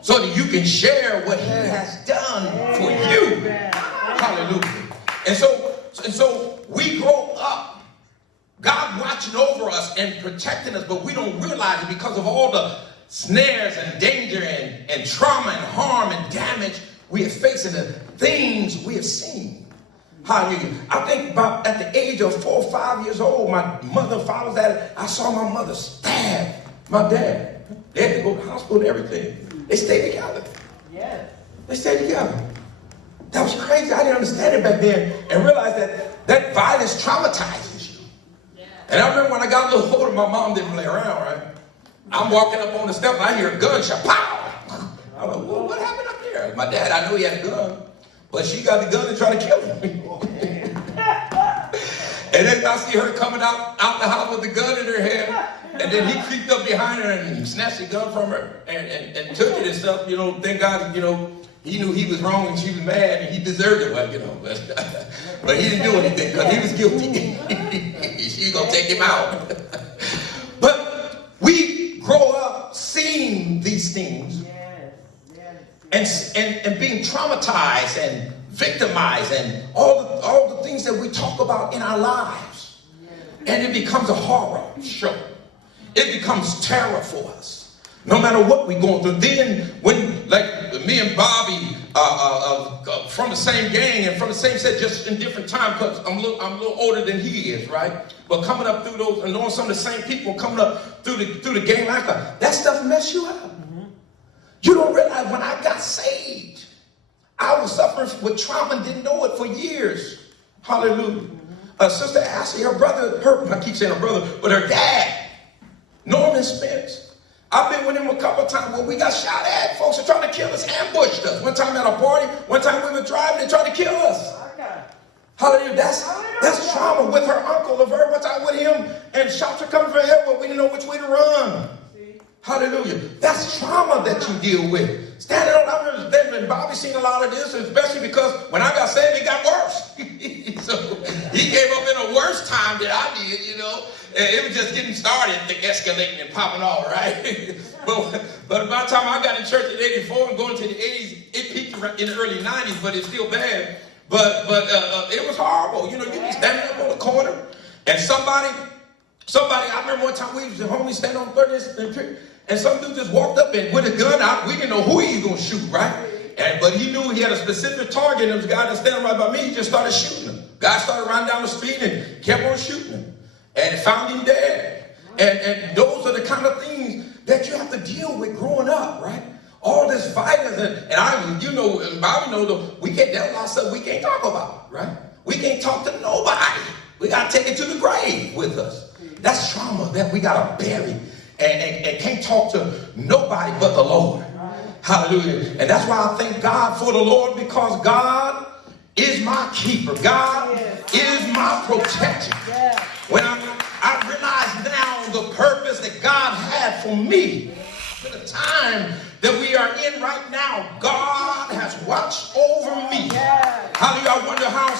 so that you can share what he has done for you. Hallelujah. And so we grow up, God watching over us and protecting us, but we don't realize it because of all the snares and danger and trauma and harm and damage we are facing, the things we have seen. Hallelujah. I think about at the age of 4 or 5 years old, my mother and father, that I saw my mother stab my dad. They had to go to the hospital and everything. They stayed together. Yes. They stayed together. That was crazy. I didn't understand it back then and realized that violence traumatizes you. Yeah. And I remember when I got a little older, my mom didn't play around, right? I'm walking up on the steps and I hear a gunshot. Pow! I'm like, well, what happened up there? My dad, I knew he had a gun, but she got the gun and tried to kill him. And then I see her coming out the house with the gun in her hand. And then he creeped up behind her and snatched the gun from her and took it and stuff. You know, thank God, you know, he knew he was wrong and she was mad and he deserved it. Well, you know, but he didn't do anything because he was guilty. She's going to take him out. But we grow up seeing these things and being traumatized and victimized and all the things that we talk about in our lives. And it becomes a horror show. It becomes terror for us, no matter what we're going through. Then, when, like me and Bobby, from the same gang and from the same set, just in different time, because I'm a little older than he is, right? But coming up through those and knowing some of the same people coming up through the gang lifestyle, that stuff mess you up. You don't realize when I got saved, I was suffering with trauma and didn't know it for years. Hallelujah. Sister Ashley, her brother, I keep saying her brother, but her dad, Norman Spence. I've been with him a couple of times where we got shot at. Folks are trying to kill us, ambushed us. One time at a party, one time we were driving, they tried to kill us. Hallelujah. That's trauma. With her uncle, Laverne, one time with him, and shots were coming from everywhere. We didn't know which way to run. Hallelujah. That's trauma that you deal with. Standing on, I remember David and Bobby seen a lot of this, especially because when I got saved, it got worse. So he came up in a worse time than I did, you know. And it was just getting started, escalating and popping off, right? but by the time I got in church in 84 and going to the 80s, it peaked in the early 90s, but it's still bad. But it was horrible. You know, you be standing up on the corner and somebody, I remember one time we was at home, we standing on 30th and some dude just walked up and with a gun out. We didn't know who he was going to shoot, right? But he knew he had a specific target. And there was a guy that standing right by me. He just started shooting him. Guy started running down the street and kept on shooting him. And found him dead. And those are the kind of things that you have to deal with growing up, right? All this violence. And I, you know, and Bobby knows, we can't, there's a lot of stuff we can't talk about, right? We can't talk to nobody. We got to take it to the grave with us. That's trauma that we got to bury. And can't talk to nobody but the Lord. Hallelujah. And that's why I thank God for the Lord, because God is my keeper. God is my protector. When I realize now the purpose that God had for me, for the time that we are in right now, God has watched over me. Hallelujah. I wonder how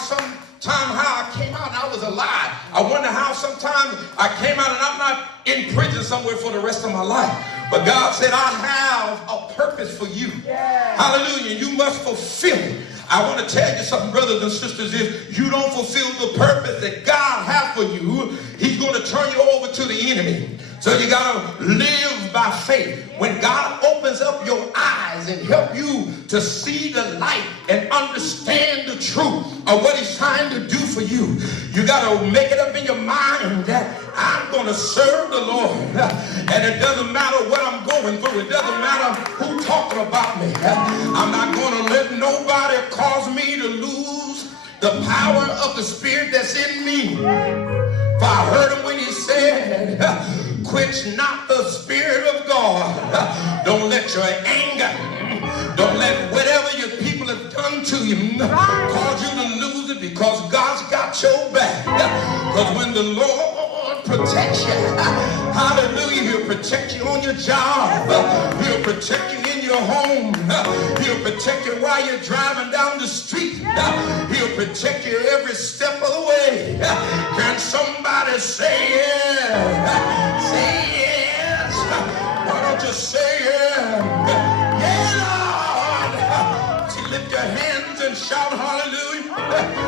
how I came out and I was alive. I wonder how sometimes I came out and I'm not in prison somewhere for the rest of my life. But God said, I have a purpose for you. Hallelujah. You must fulfill it. I want to tell you something, brothers and sisters. If you don't fulfill the purpose that God has for you, he's going to turn you over to the enemy. So you got to live by faith. When God opens up your eyes and help you to see the light and understand the truth of what he's trying to do for you, you got to make it up in your mind that I'm going to serve the Lord. And it doesn't matter what I'm going through. It doesn't matter who's talking about me. I'm not going to let nobody cause me to lose the power of the Spirit that's in me. For I heard him when he said, quench not the Spirit of God. Don't let your anger, don't let whatever your people have done to you cause you to lose it, because God's got your back. Because when the Lord protects you, hallelujah, he'll protect you on your job. He'll protect you in your home. He'll protect you while you're driving down the street. He'll protect you every step of the way. Can somebody say yes? Say yes. Why don't you say yes? hands and shout hallelujah.